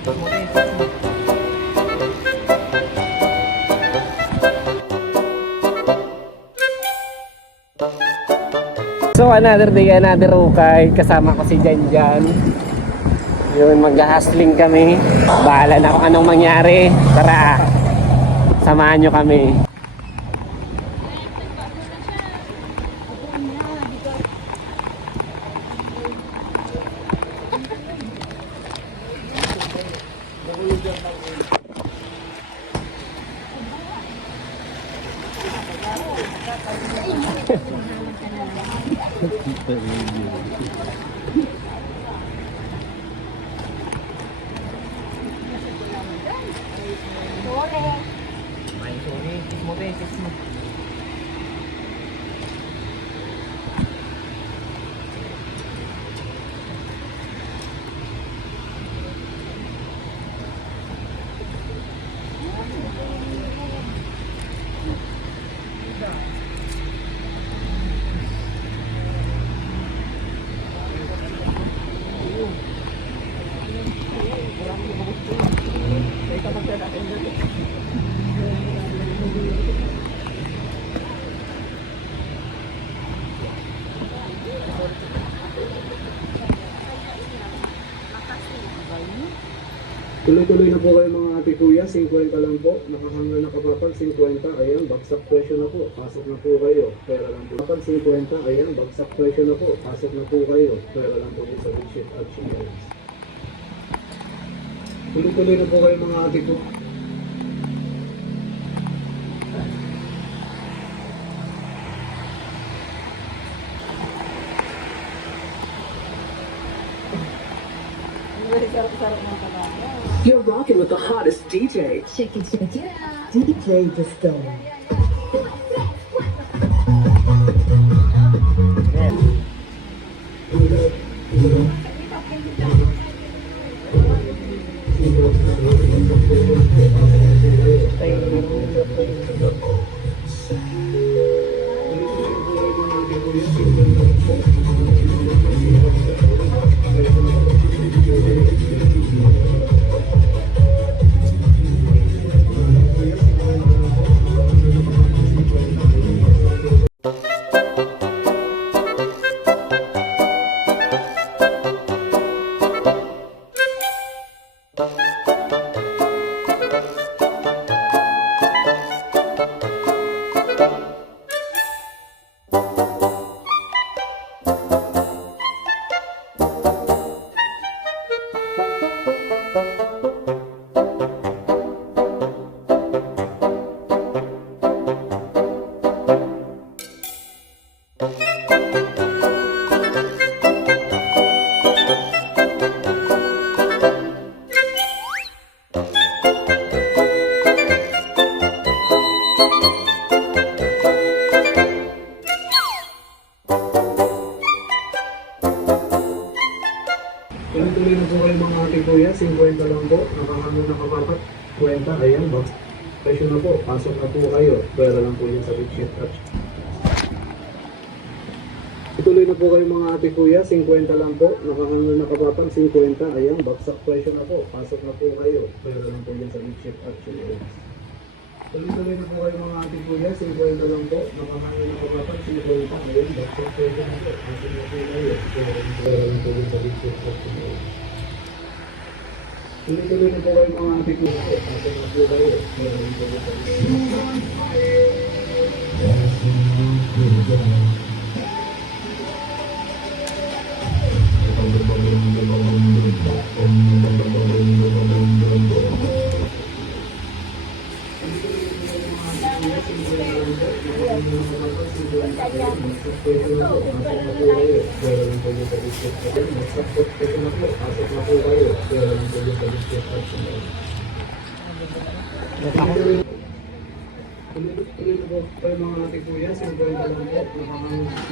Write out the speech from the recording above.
So another day, another ukay. Kasama ko si Janjan. Yun, mag-hustling kami. Bahala na kung anong mangyari. Tara, samahan nyo kami. Tuloy-tuloy na po kayo mga ate kuya, 50 lang po. Nakahanga na kapapag 50, ayan, bagsak presyo na po. Pasok na po kayo, pera lang po. Kapag 50, ayan, bagsak presyo na po. Pasok na po kayo, pera lang po sa bedsheet at sheets. Tuloy-tuloy na po kayo mga ate ko. You're rocking with the hottest DJ. Shake it, shake it. DJ Distone. Tuloy-tuloy na po kayo mga ate kuya, 50 lang po. Nakahanga na kapapat, 50, ayan, bagsak presyo na po. Pasok na po kayo, pera lang po yan sa bedsheet at tuloy na po kayo mga ate kuya, 50 lang po. Nakahanga na kapapag 50, ayan, bagsak presyo na po. Pasok na po kayo, pera lang po yan sa bedsheet at sheets. Tuloy-tuloy na po kayo mga ate kuya, 50 lang po. Nakahanga na kapapag 50, ayan, bagsak presyo na po. Pasok na po kayo, pera lang po yan sa bedsheet at sheets. Tuloy-tuloy na po kayo mga ate kuya, pasok na po kayo, pera lang po yan sa bedsheet at sheets. Tuloy na po kayo mga ate kuya, 50 lang po. Nakakang